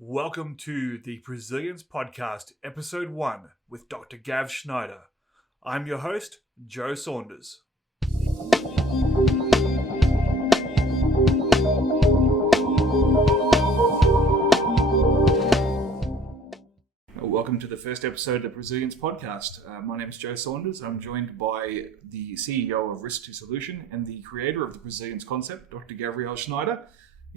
Welcome to the Presilience Podcast, Episode 1 with Dr. Gavriel Schneider. I'm your host, Joe Saunders. Welcome to the first episode of the Presilience Podcast. My name is Joe Saunders. I'm joined by the CEO of Risk to Solution and the creator of the Presilience concept, Dr. Gavriel Schneider.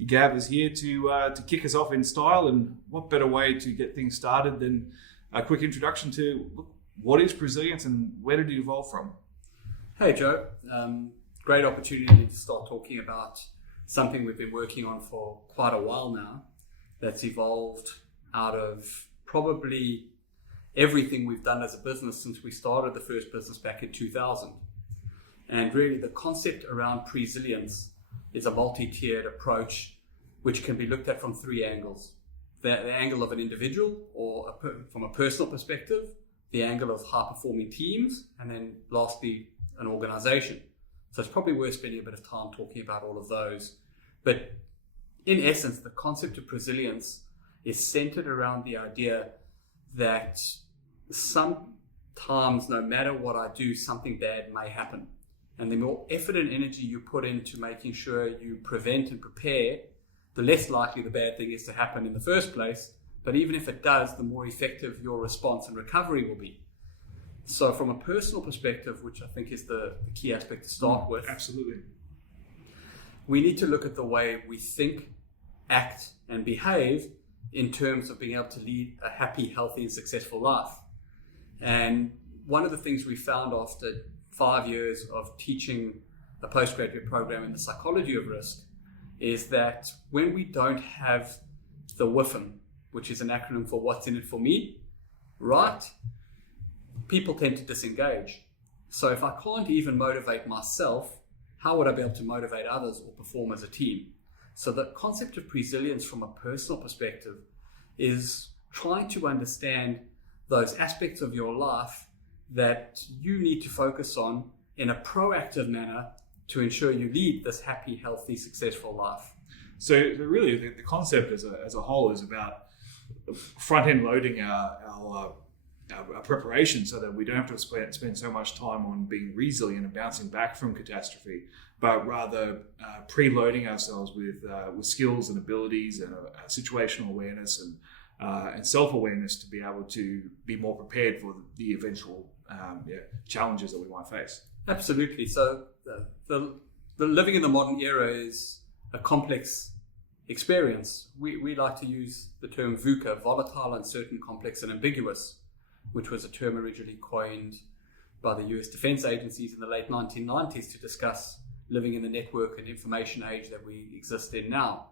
Gav is here to kick us off in style, and what better way to get things started than a quick introduction to what is Presilience and where did it evolve from? Hey Joe, great opportunity to start talking about something we've been working on for quite a while now that's evolved out of probably everything we've done as a business since we started the first business back in 2000. And really the concept around Presilience is a multi-tiered approach which can be looked at from three angles. The angle of an individual or from a personal perspective, the angle of high-performing teams, and then lastly, an organization. So it's probably worth spending a bit of time talking about all of those. But in essence, the concept of Presilience is centered around the idea that sometimes, no matter what I do, something bad may happen. And the more effort and energy you put into making sure you prevent and prepare, the less likely the bad thing is to happen in the first place. But even if it does, the more effective your response and recovery will be. So from a personal perspective, which I think is the key aspect to start with. Absolutely. We need to look at the way we think, act, and behave in terms of being able to lead a happy, healthy, and successful life. And one of the things we found after 5 years of teaching a postgraduate program in the psychology of risk is that when we don't have the WIFM, which is an acronym for what's in it for me, right, people tend to disengage. So if I can't even motivate myself, how would I be able to motivate others or perform as a team? So the concept of Presilience from a personal perspective is trying to understand those aspects of your life that you need to focus on in a proactive manner to ensure you lead this happy, healthy, successful life. So really the concept as a whole is about front-end loading our preparation so that we don't have to spend so much time on being resilient and bouncing back from catastrophe, but rather preloading ourselves with skills and abilities and situational awareness and self-awareness to be able to be more prepared for the eventual challenges that we might face. Absolutely. So the living in the modern era is a complex experience. We like to use the term VUCA, volatile, uncertain, complex, and ambiguous, which was a term originally coined by the US defense agencies in the late 1990s to discuss living in the network and information age that we exist in now.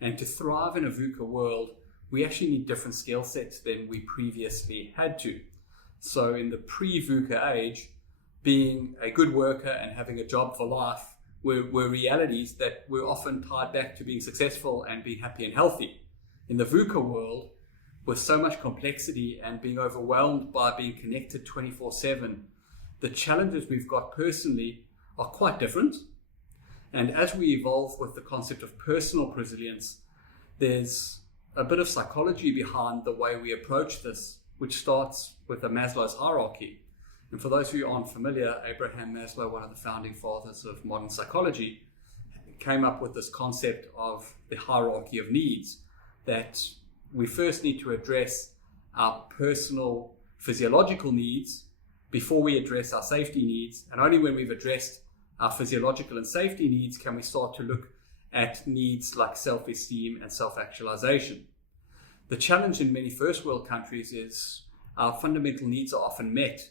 And to thrive in a VUCA world, we actually need different skill sets than we previously had to. So in the pre-VUCA age, being a good worker and having a job for life were realities that were often tied back to being successful and being happy and healthy. In the VUCA world, with so much complexity and being overwhelmed by being connected 24/7, the challenges we've got personally are quite different. And as we evolve with the concept of personal Presilience, there's a bit of psychology behind the way we approach this, which starts with the Maslows Hierarchy. And for those of you who aren't familiar, Abraham Maslow, one of the founding fathers of modern psychology, came up with this concept of the hierarchy of needs, that we first need to address our personal physiological needs before we address our safety needs. And only when we've addressed our physiological and safety needs can we start to look at needs like self-esteem and self-actualization. The challenge in many first world countries is our fundamental needs are often met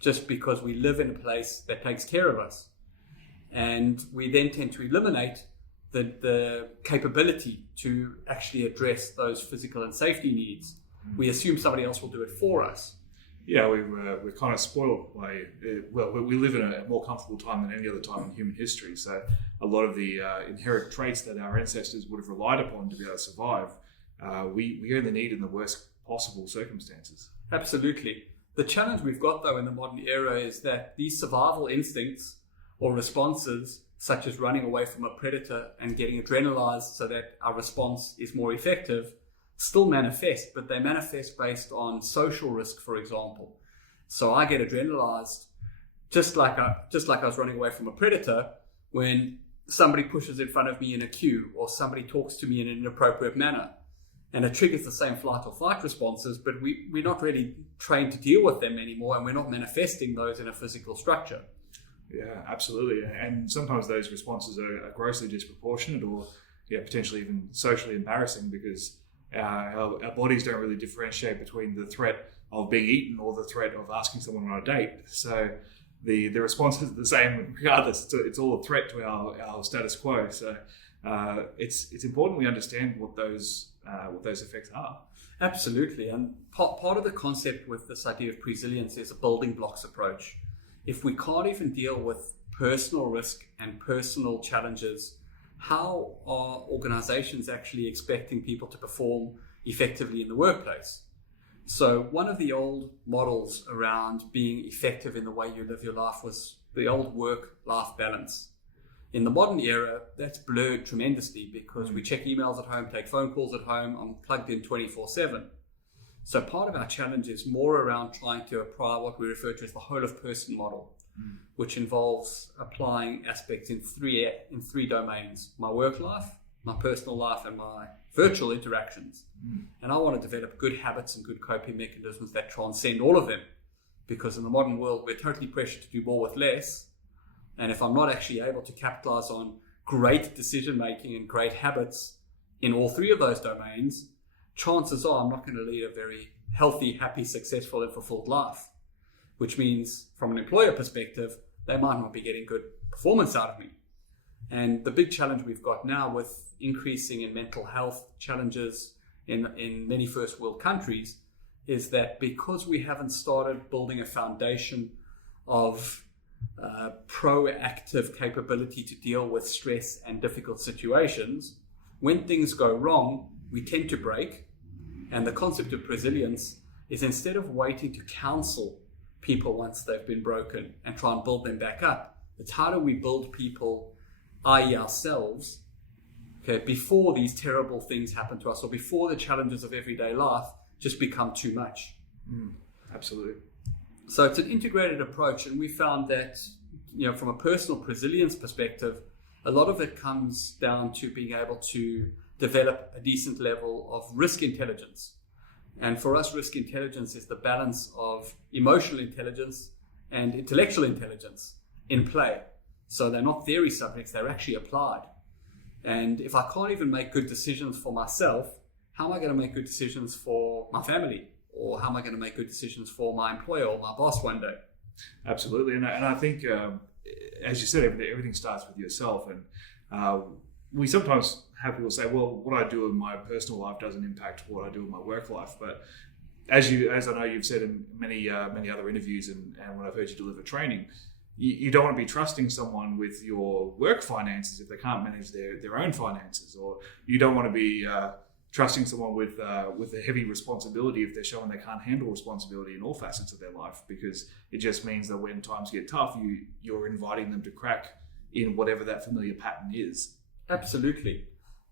just because we live in a place that takes care of us. And we then tend to eliminate the capability to actually address those physical and safety needs. We assume somebody else will do it for us. Yeah, we're kind of spoiled by, we live in a more comfortable time than any other time in human history. So a lot of the inherent traits that our ancestors would have relied upon to be able to survive, we only need in the worst possible circumstances. Absolutely. The challenge we've got though in the modern era is that these survival instincts or responses, such as running away from a predator and getting adrenalized so that our response is more effective, still manifest, but they manifest based on social risk, for example. So I get adrenalized just like I was running away from a predator when somebody pushes in front of me in a queue or somebody talks to me in an inappropriate manner. And it triggers the same flight or fight responses, but we're not really trained to deal with them anymore, and we're not manifesting those in a physical structure. Yeah, absolutely. And sometimes those responses are grossly disproportionate or potentially even socially embarrassing because our bodies don't really differentiate between the threat of being eaten or the threat of asking someone on a date. So the response is the same regardless. It's all a threat to our status quo. So it's important we understand what those effects are. Absolutely. And part of the concept with this idea of Presilience is a building blocks approach. If we can't even deal with personal risk and personal challenges, how are organizations actually expecting people to perform effectively in the workplace? So one of the old models around being effective in the way you live your life was the old work-life balance. In the modern era, that's blurred tremendously because we check emails at home, take phone calls at home, I'm plugged in 24/7. So part of our challenge is more around trying to apply what we refer to as the whole of person model, which involves applying aspects in three domains: my work life, my personal life, and my virtual interactions. And I want to develop good habits and good coping mechanisms that transcend all of them, because in the modern world, we're totally pressured to do more with less. And if I'm not actually able to capitalize on great decision making and great habits in all three of those domains, chances are I'm not going to lead a very healthy, happy, successful, and fulfilled life. Which means from an employer perspective, they might not be getting good performance out of me. And the big challenge we've got now with increasing in mental health challenges in many first world countries is that because we haven't started building a foundation of proactive capability to deal with stress and difficult situations, when things go wrong, we tend to break. And the concept of Presilience is, instead of waiting to counsel people once they've been broken and try and build them back up, it's how do we build people, i.e. ourselves, before these terrible things happen to us or before the challenges of everyday life just become too much. Absolutely. So it's an integrated approach, and we found that, from a personal Presilience perspective, a lot of it comes down to being able to develop a decent level of risk intelligence. And for us, risk intelligence is the balance of emotional intelligence and intellectual intelligence in play. So they're not theory subjects, they're actually applied. And if I can't even make good decisions for myself, how am I going to make good decisions for my family? Or how am I going to make good decisions for my employer or my boss one day? Absolutely. And I think, as you said, everything starts with yourself. And we sometimes have people say, well, what I do in my personal life doesn't impact what I do in my work life. But as I know you've said in many other interviews and when I've heard you deliver training, you don't want to be trusting someone with your work finances if they can't manage their own finances, or you don't want to be trusting someone with a heavy responsibility if they're showing they can't handle responsibility in all facets of their life, because it just means that when times get tough, you're inviting them to crack in whatever that familiar pattern is. Absolutely.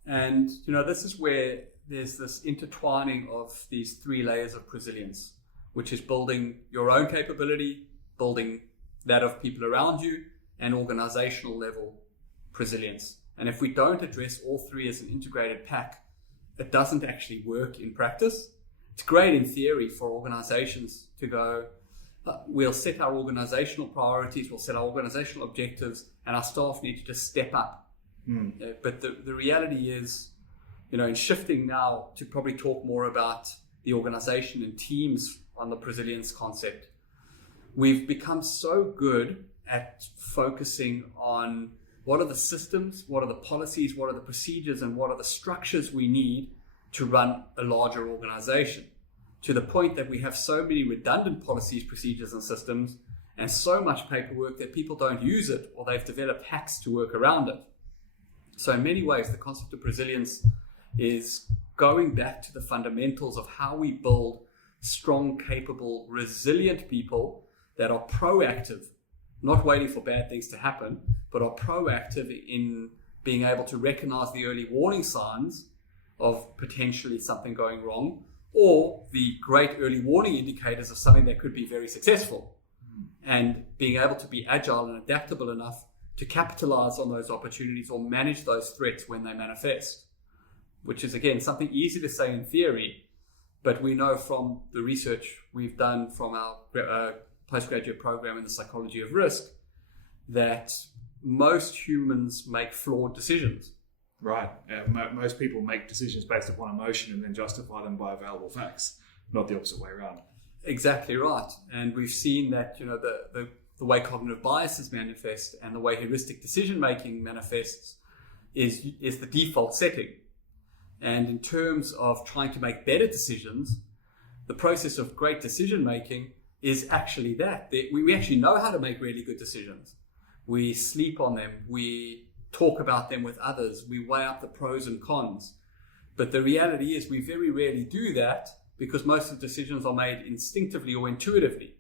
And this is where there's this intertwining of these three layers of Presilience, which is building your own capability, building that of people around you, and organizational level Presilience. And if we don't address all three as an integrated pack, it doesn't actually work in practice. It's great in theory for organizations to go, we'll set our organizational priorities, we'll set our organizational objectives, and our staff need to just step up. But the reality is, in shifting now to probably talk more about the organization and teams on the Presilience concept, we've become so good at focusing on what are the systems, what are the policies, what are the procedures, and what are the structures we need to run a larger organization, to the point that we have so many redundant policies, procedures, and systems, and so much paperwork that people don't use it, or they've developed hacks to work around it. So in many ways, the concept of Presilience is going back to the fundamentals of how we build strong, capable, resilient people that are proactive, not waiting for bad things to happen, but are proactive in being able to recognize the early warning signs of potentially something going wrong, or the great early warning indicators of something that could be very successful. And being able to be agile and adaptable enough to capitalize on those opportunities or manage those threats when they manifest, which is, again, something easy to say in theory, but we know from the research we've done from our postgraduate program in the psychology of risk that most humans make flawed decisions. Right. Most people make decisions based upon emotion and then justify them by available facts, not the opposite way around. Exactly right. And we've seen that, the way cognitive biases manifest and the way heuristic decision making manifests is the default setting. And in terms of trying to make better decisions, the process of great decision making is actually that. We actually know how to make really good decisions. We sleep on them. We talk about them with others. We weigh up the pros and cons. But the reality is we very rarely do that because most of the decisions are made instinctively or intuitively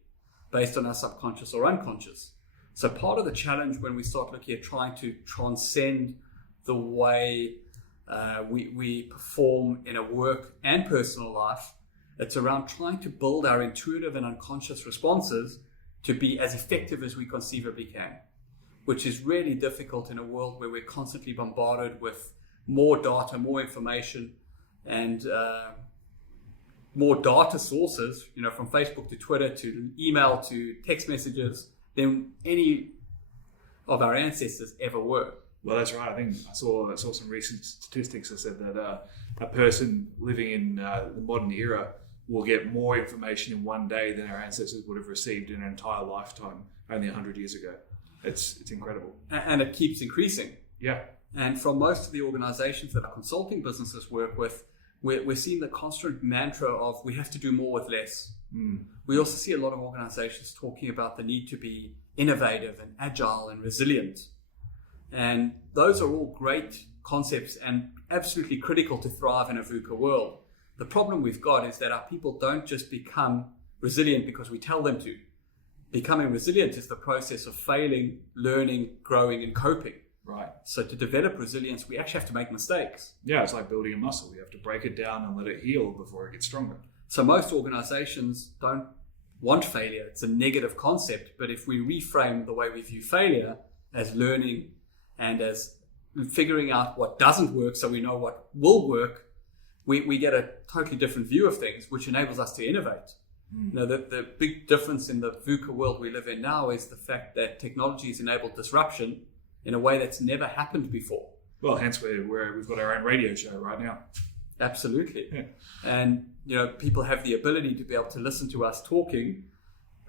based on our subconscious or unconscious. So part of the challenge when we start looking at trying to transcend the way we perform in a work and personal life, it's around trying to build our intuitive and unconscious responses to be as effective as we conceivably can, which is really difficult in a world where we're constantly bombarded with more data, more information, and more data sources, from Facebook to Twitter to email to text messages than any of our ancestors ever were. Well, that's right. I think I saw some recent statistics that said that a person living in the modern era will get more information in one day than our ancestors would have received in an entire lifetime only 100 years ago. It's incredible. And it keeps increasing. Yeah. And from most of the organizations that our consulting businesses work with, we're seeing the constant mantra of we have to do more with less. We also see a lot of organizations talking about the need to be innovative and agile and resilient. And those are all great concepts and absolutely critical to thrive in a VUCA world. The problem we've got is that our people don't just become resilient because we tell them to. Becoming resilient is the process of failing, learning, growing, and coping. Right. So to develop resilience, we actually have to make mistakes. Yeah, it's like building a muscle. You have to break it down and let it heal before it gets stronger. So most organizations don't want failure. It's a negative concept. But if we reframe the way we view failure as learning and as figuring out what doesn't work so we know what will work, we get a totally different view of things, which enables us to innovate. The big difference in the VUCA world we live in now is the fact that technology has enabled disruption in a way that's never happened before. Well, hence we've got our own radio show right now. Absolutely. Yeah. And, people have the ability to be able to listen to us talking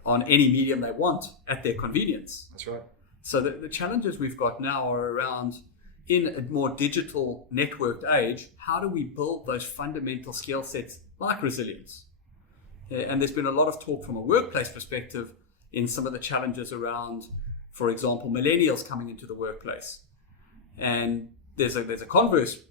on any medium they want at their convenience. That's right. So the challenges we've got now are around, in a more digital networked age, how do we build those fundamental skill sets like resilience? And there's been a lot of talk from a workplace perspective in some of the challenges around, for example, millennials coming into the workplace. And there's a converse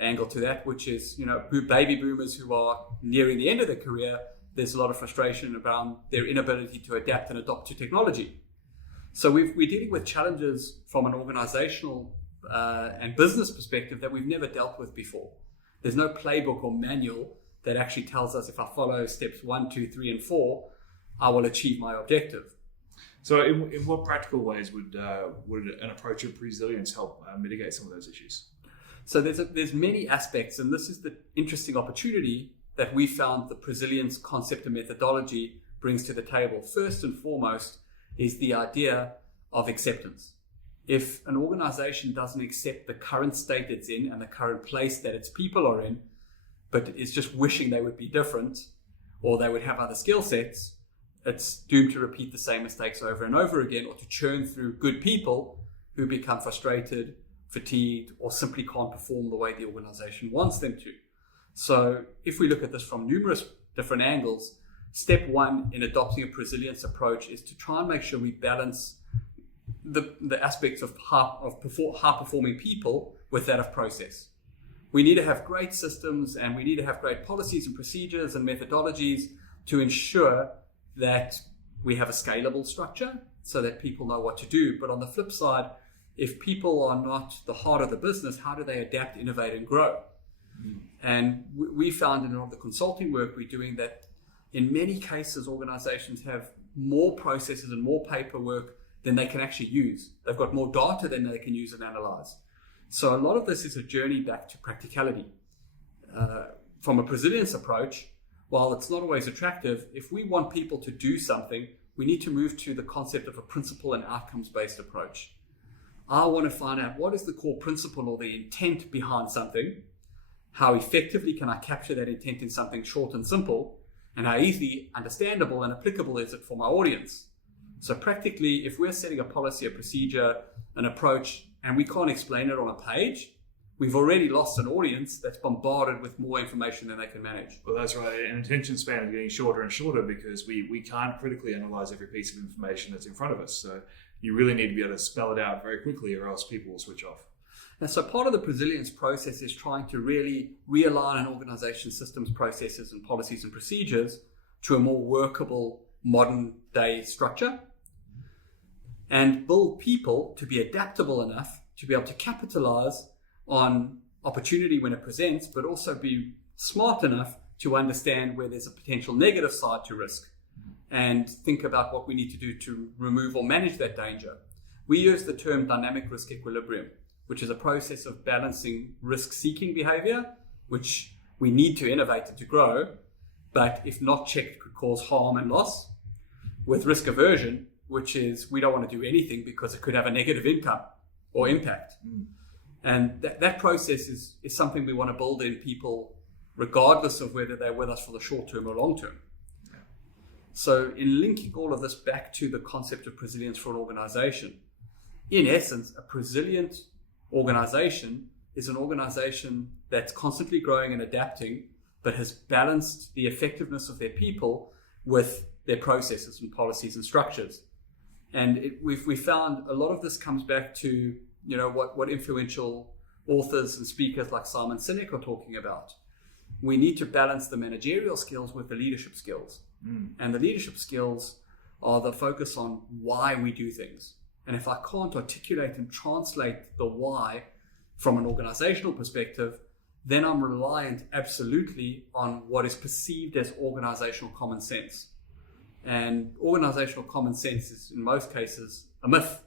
angle to that, which is, baby boomers who are nearing the end of their career. There's a lot of frustration around their inability to adapt and adopt to technology. So we're dealing with challenges from an organizational and business perspective that we've never dealt with before. There's no playbook or manual that actually tells us if I follow steps 1, 2, 3, and 4, I will achieve my objective. So in what practical ways would an approach of resilience help mitigate some of those issues? So there's many aspects, and this is the interesting opportunity that we found the Presilience concept and methodology brings to the table. First and foremost is the idea of acceptance. If an organization doesn't accept the current state it's in and the current place that its people are in, but is just wishing they would be different or they would have other skill sets, it's doomed to repeat the same mistakes over and over again, or to churn through good people who become frustrated, fatigued, or simply can't perform the way the organization wants them to. So if we look at this from numerous different angles, step 1 in adopting a Presilience approach is to try and make sure we balance the aspects of high-performing people with that of process. We need to have great systems and we need to have great policies and procedures and methodologies to ensure that we have a scalable structure so that people know what to do. But on the flip side, if people are not the heart of the business, how do they adapt, innovate, and grow? And we found in a lot of the consulting work we're doing that in many cases, organizations have more processes and more paperwork than they can actually use. They've got more data than they can use and analyze. So a lot of this is a journey back to practicality. From a Presilience approach, while it's not always attractive, if we want people to do something, we need to move to the concept of a principle and outcomes-based approach. I want to find out what is the core principle or the intent behind something, how effectively can I capture that intent in something short and simple, and how easily understandable and applicable is it for my audience. So practically, if we're setting a policy, a procedure, an approach, and we can't explain it on a page, we've already lost an audience that's bombarded with more information than they can manage. Well, that's right. And attention span is getting shorter and shorter because we can't critically analyze every piece of information that's in front of us. So you really need to be able to spell it out very quickly or else people will switch off. And so part of the Presilience process is trying to really realign an organization's systems, processes, and policies and procedures to a more workable modern day structure and build people to be adaptable enough to be able to capitalize on opportunity when it presents, but also be smart enough to understand where there's a potential negative side to risk and think about what we need to do to remove or manage that danger. We use the term dynamic risk equilibrium, which is a process of balancing risk-seeking behavior, which we need to innovate and to grow, but if not checked could cause harm and loss, with risk aversion, which is we don't want to do anything because it could have a negative income or impact. And that process is something we want to build in people regardless of whether they're with us for the short term or long term. So in linking all of this back to the concept of Presilience for an organization, in essence, a Presilient organization is an organization that's constantly growing and adapting, but has balanced the effectiveness of their people with their processes and policies and structures. And we found a lot of this comes back to what influential authors and speakers like Simon Sinek are talking about. We need to balance the managerial skills with the leadership skills. And the leadership skills are the focus on why we do things. And if I can't articulate and translate the why from an organizational perspective, then I'm reliant absolutely on what is perceived as organizational common sense. And organizational common sense is, in most cases, a myth.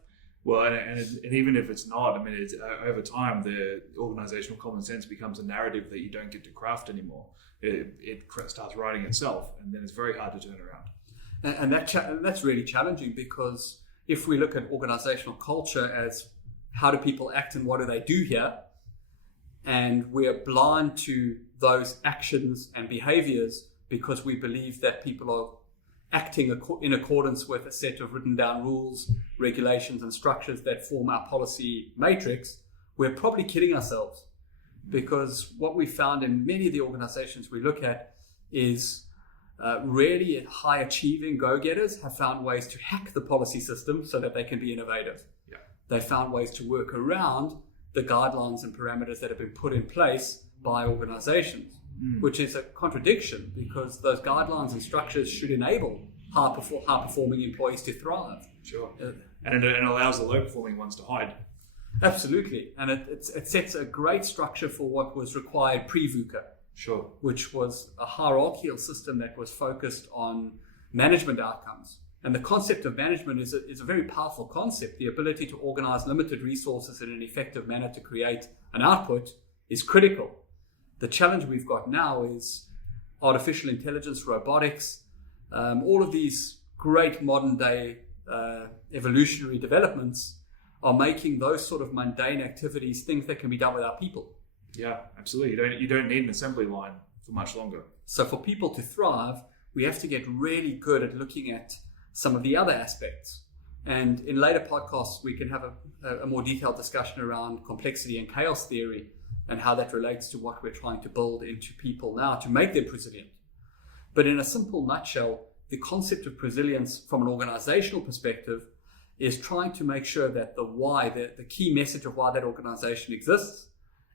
Well, and even if it's not, I mean, it's, over time, the organizational common sense becomes a narrative that you don't get to craft anymore. It starts writing itself, and then it's very hard to turn around. And that's really challenging, because if we look at organizational culture as how do people act and what do they do here, and we're blind to those actions and behaviors because we believe that people are acting in accordance with a set of written down rules, regulations, and structures that form our policy matrix, we're probably kidding ourselves. Because what we found in many of the organizations we look at is really high achieving go-getters have found ways to hack the policy system so that they can be innovative. Yeah. They found ways to work around the guidelines and parameters that have been put in place by organizations. Which is a contradiction, because those guidelines and structures should enable high-performing employees to thrive. Sure. And it allows the low-performing ones to hide. Absolutely. And it sets a great structure for what was required pre-VUCA. Sure. Which was a hierarchical system that was focused on management outcomes. And the concept of management is a very powerful concept. The ability to organize limited resources in an effective manner to create an output is critical. The challenge we've got now is artificial intelligence, robotics, all of these great modern day evolutionary developments are making those sort of mundane activities things that can be done without people. Yeah, absolutely. You don't need an assembly line for much longer. So for people to thrive, we have to get really good at looking at some of the other aspects. And in later podcasts, we can have a more detailed discussion around complexity and chaos theory, and how that relates to what we're trying to build into people now to make them resilient. But in a simple nutshell, the concept of Presilience from an organizational perspective is trying to make sure that the why, the key message of why that organization exists,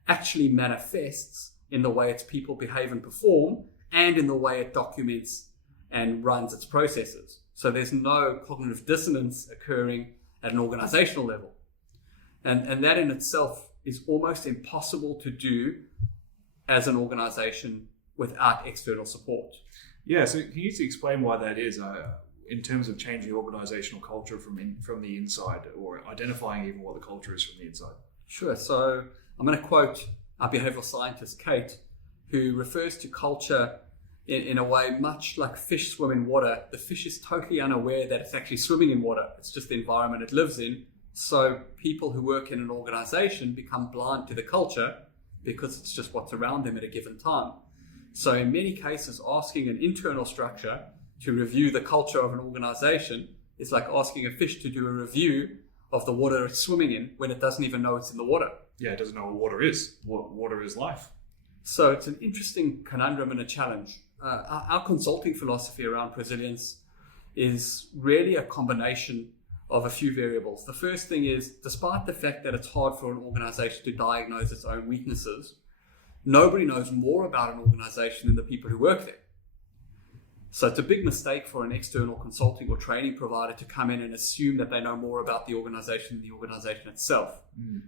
actually manifests in the way its people behave and perform, and in the way it documents and runs its processes. So there's no cognitive dissonance occurring at an organizational level. And that in itself is almost impossible to do as an organization without external support. Yeah, so can you explain why that is in terms of changing organizational culture from the inside, or identifying even what the culture is from the inside? Sure. So I'm going to quote our behavioral scientist, Kate, who refers to culture in a way much like fish swim in water. The fish is totally unaware that it's actually swimming in water. It's just the environment it lives in. So people who work in an organization become blind to the culture because it's just what's around them at a given time. So in many cases, asking an internal structure to review the culture of an organization is like asking a fish to do a review of the water it's swimming in when it doesn't even know it's in the water. Yeah, it doesn't know what water is. Water is life. So it's an interesting conundrum and a challenge. Our consulting philosophy around Presilience is really a combination of a few variables. The first thing is, despite the fact that it's hard for an organization to diagnose its own weaknesses, nobody knows more about an organization than the people who work there. So it's a big mistake for an external consulting or training provider to come in and assume that they know more about the organization than the organization itself.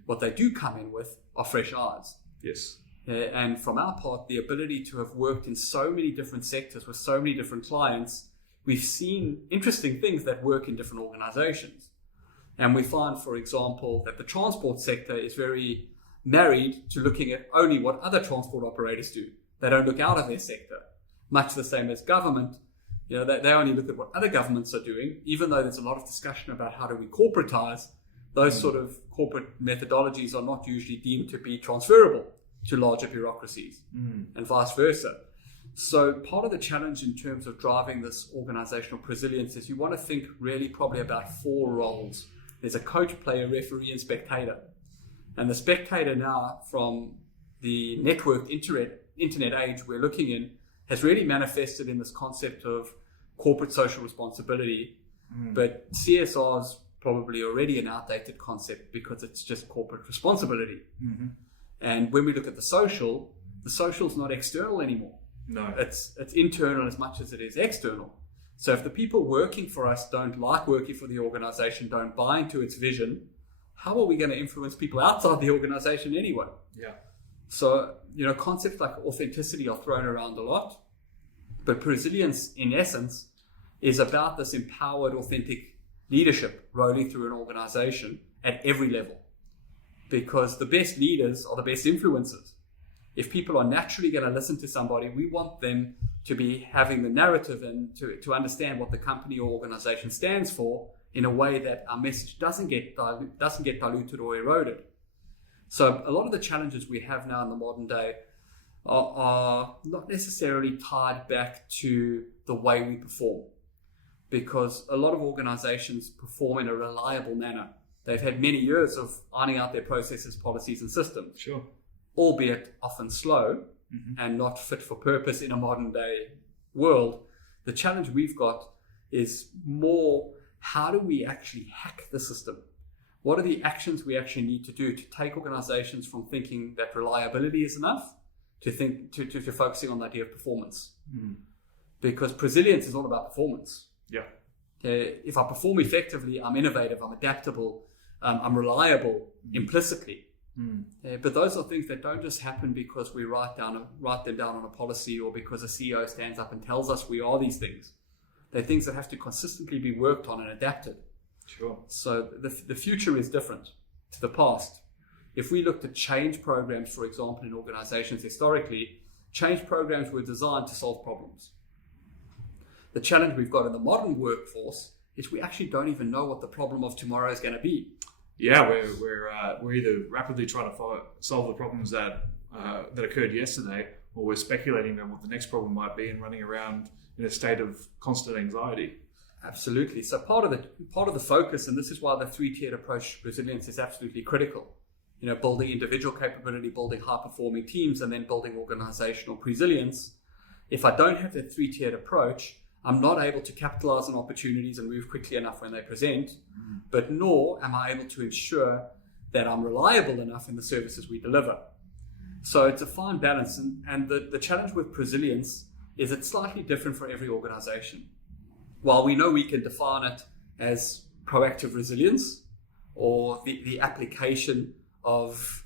What they do come in with are fresh eyes. Yes. And from our part, the ability to have worked in so many different sectors with so many different clients, we've seen interesting things that work in different organizations. And we find, for example, that the transport sector is very married to looking at only what other transport operators do. They don't look out of their sector. Much the same as government. They only look at what other governments are doing, even though there's a lot of discussion about how do we corporatize. Those sort of corporate methodologies are not usually deemed to be transferable to larger bureaucracies and vice versa. So part of the challenge in terms of driving this organizational Presilience is you want to think really probably about 4 roles. There's a coach, player, referee, and spectator. And the spectator now, from the networked internet age we're looking in, has really manifested in this concept of corporate social responsibility. But CSR is probably already an outdated concept because it's just corporate responsibility. And when we look at the social's not external anymore. No. It's internal as much as it is external. So if the people working for us don't like working for the organization, don't buy into its vision, how are we going to influence people outside the organization anyway? Yeah. So, concepts like authenticity are thrown around a lot, but Presilience, in essence, is about this empowered, authentic leadership rolling through an organization at every level. Because the best leaders are the best influencers. If people are naturally going to listen to somebody, we want them to be having the narrative and to understand what the company or organization stands for in a way that our message doesn't get diluted or eroded. So a lot of the challenges we have now in the modern day are not necessarily tied back to the way we perform, because a lot of organizations perform in a reliable manner. They've had many years of ironing out their processes, policies, and systems. Sure. Albeit often slow and not fit for purpose in a modern day world. The challenge we've got is more, how do we actually hack the system? What are the actions we actually need to do to take organizations from thinking that reliability is enough to focusing on the idea of performance? Because Presilience is all about performance. Yeah. If I perform effectively, I'm innovative, I'm adaptable, I'm reliable implicitly. But those are things that don't just happen because we write them down on a policy or because a CEO stands up and tells us we are these things. They're things that have to consistently be worked on and adapted. Sure. So the future is different to the past. If we looked at change programs, for example, in organizations historically, change programs were designed to solve problems. The challenge we've got in the modern workforce is we actually don't even know what the problem of tomorrow is going to be. Yeah, we're either rapidly trying to solve the problems that occurred yesterday, or we're speculating about what the next problem might be and running around in a state of constant anxiety. Absolutely. So part of the focus, and this is why the 3-tiered approach to Presilience is absolutely critical. Building individual capability, building high-performing teams, and then building organizational Presilience. If I don't have that 3-tiered approach, I'm not able to capitalize on opportunities and move quickly enough when they present, but nor am I able to ensure that I'm reliable enough in the services we deliver. So it's a fine balance, and the challenge with Presilience is it's slightly different for every organization. While we know we can define it as proactive resilience or the application of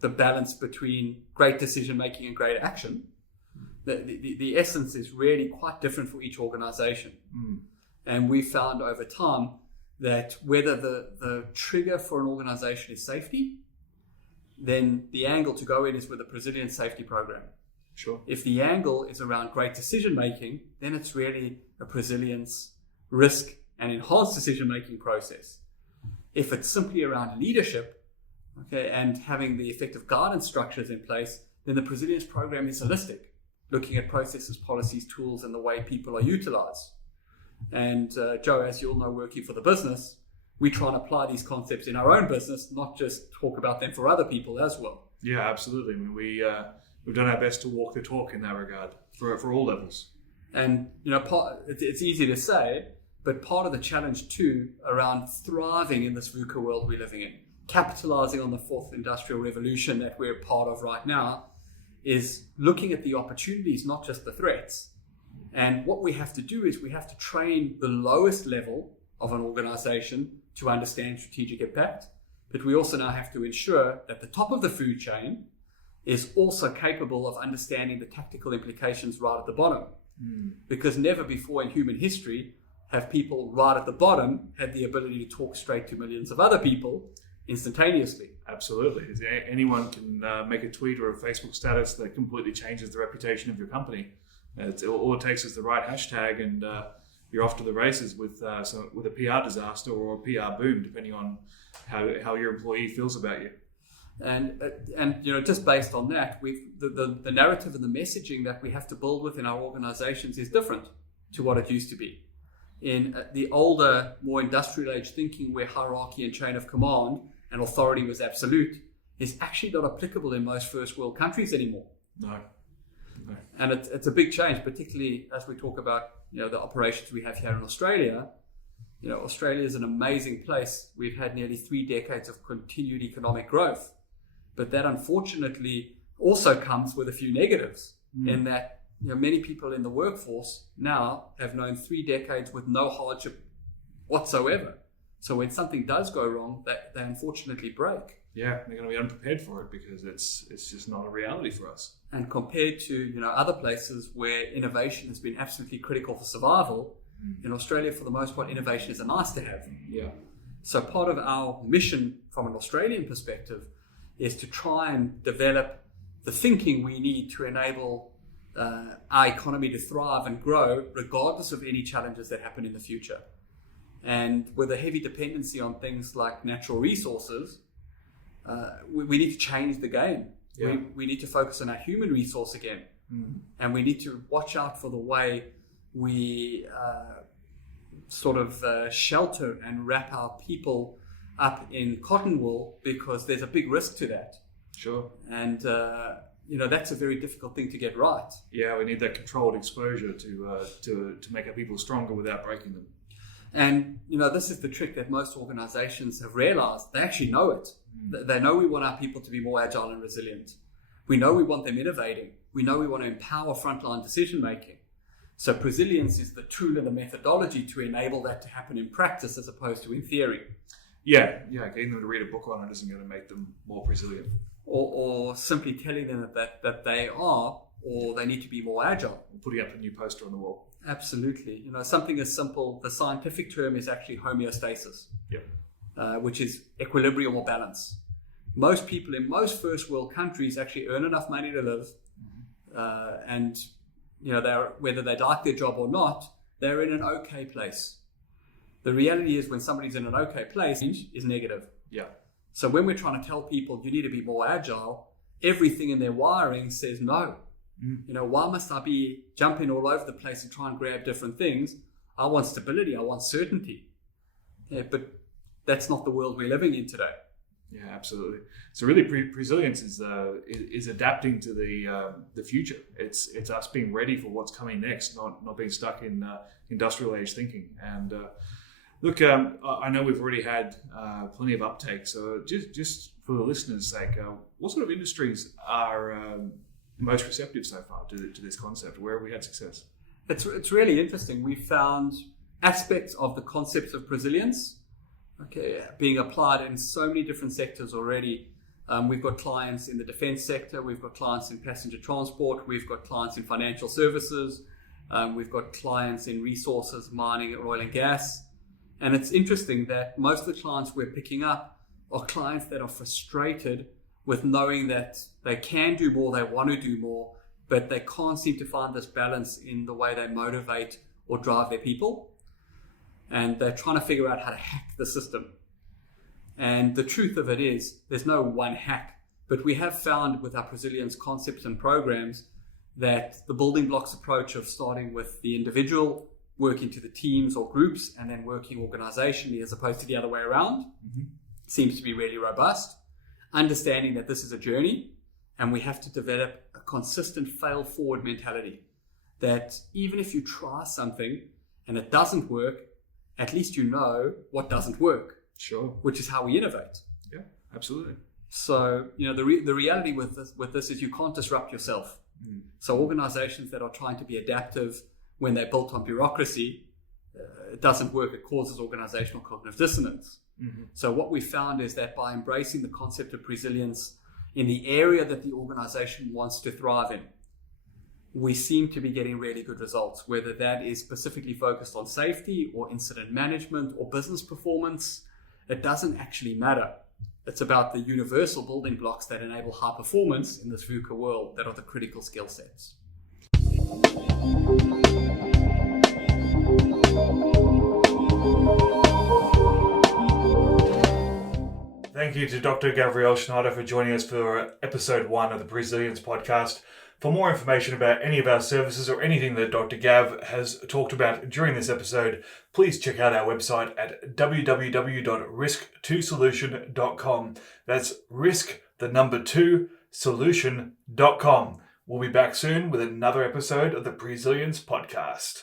the balance between great decision making and great action, the essence is really quite different for each organization. And we found over time that whether the trigger for an organization is safety, then the angle to go in is with a Presilience safety program. Sure. If the angle is around great decision making, then it's really a Presilience risk and enhanced decision making process. If it's simply around leadership, okay, and having the effective guidance structures in place, then the Presilience program is holistic, looking at processes, policies, tools, and the way people are utilized. And Joe, as you all know, working for the business, we try and apply these concepts in our own business, not just talk about them for other people as well. Yeah, absolutely. I mean, we've done our best to walk the talk in that regard for all levels. And it's easy to say, but part of the challenge too around thriving in this VUCA world we're living in, capitalizing on the fourth industrial revolution that we're part of right now, is looking at the opportunities, not just the threats. And what we have to do is we have to train the lowest level of an organization to understand strategic impact, but we also now have to ensure that the top of the food chain is also capable of understanding the tactical implications right at the bottom. Because never before in human history have people right at the bottom had the ability to talk straight to millions of other people instantaneously. Absolutely. Anyone can make a tweet or a Facebook status that completely changes the reputation of your company. All it takes is the right hashtag, and you're off to the races with a PR disaster or a PR boom, depending on how your employee feels about you. And just based on that, the narrative and the messaging that we have to build within our organizations is different to what it used to be. In the older, more industrial age thinking, where hierarchy and chain of command and authority was absolute, is actually not applicable in most first world countries anymore. No. And it's a big change, particularly as we talk about the operations we have here in Australia. Australia is an amazing place. We've had nearly 3 decades of continued economic growth, but that unfortunately also comes with a few negatives in that many people in the workforce now have known 3 decades with no hardship whatsoever. So when something does go wrong, they unfortunately break. Yeah, they're going to be unprepared for it because it's just not a reality for us. And compared to other places where innovation has been absolutely critical for survival, in Australia, for the most part, innovation is a nice to have. Yeah. So part of our mission from an Australian perspective is to try and develop the thinking we need to enable our economy to thrive and grow regardless of any challenges that happen in the future. And with a heavy dependency on things like natural resources, we need to change the game. Yeah. We need to focus on our human resource again. And we need to watch out for the way we shelter and wrap our people up in cotton wool, because there's a big risk to that. Sure. And that's a very difficult thing to get right. Yeah, we need that controlled exposure to make our people stronger without breaking them. And this is the trick that most organizations have realized. They actually know it. They know we want our people to be more agile and resilient. We know we want them innovating. We know we want to empower frontline decision making. So Presilience is the tool and the methodology to enable that to happen in practice as opposed to in theory. Yeah, getting them to read a book on it isn't going to make them more resilient. Or simply telling them that they are, or they need to be more agile. Or putting up a new poster on the wall. Absolutely. Something as simple, the scientific term is actually homeostasis, which is equilibrium or balance. Most people in most first world countries actually earn enough money to live, and whether they like their job or not, they're in an okay place. The reality is when somebody's in an okay place, is negative. Yeah. So when we're trying to tell people you need to be more agile, everything in their wiring says no. Why must I be jumping all over the place and try and grab different things? I want stability. I want certainty. Yeah, but that's not the world we're living in today. Yeah, absolutely. So really, Presilience is adapting to the future. It's us being ready for what's coming next, not being stuck in industrial age thinking. And look, I know we've already had plenty of uptake. So just for the listeners' sake, what sort of industries are most receptive so far to this concept? Where have we had success? It's really interesting. We found aspects of the concepts of Presilience being applied in so many different sectors already. We've got clients in the defense sector, we've got clients in passenger transport, we've got clients in financial services, we've got clients in resources, mining, oil and gas. And it's interesting that most of the clients we're picking up are clients that are frustrated with knowing that they can do more, they want to do more, but they can't seem to find this balance in the way they motivate or drive their people. And they're trying to figure out how to hack the system. And the truth of it is, there's no one hack, but we have found with our Presilience concepts and programs that the building blocks approach of starting with the individual, working to the teams or groups, and then working organizationally as opposed to the other way around, seems to be really robust. Understanding that this is a journey and we have to develop a consistent fail forward mentality, that even if you try something and it doesn't work, at least you know what doesn't work. Sure. Which is how we innovate. Yeah, absolutely. So, the reality with this is you can't disrupt yourself. So organizations that are trying to be adaptive when they're built on bureaucracy, it doesn't work. It causes organizational cognitive dissonance. So what we found is that by embracing the concept of Presilience in the area that the organization wants to thrive in, we seem to be getting really good results, whether that is specifically focused on safety or incident management or business performance. It doesn't actually matter. It's about the universal building blocks that enable high performance in this VUCA world that are the critical skill sets. Thank you to Dr. Gavriel Schneider for joining us for episode 1 of the Presilience podcast. For more information about any of our services or anything that Dr. Gav has talked about during this episode, please check out our website at www.risk2solution.com. That's risk2solution.com. We'll be back soon with another episode of the Presilience podcast.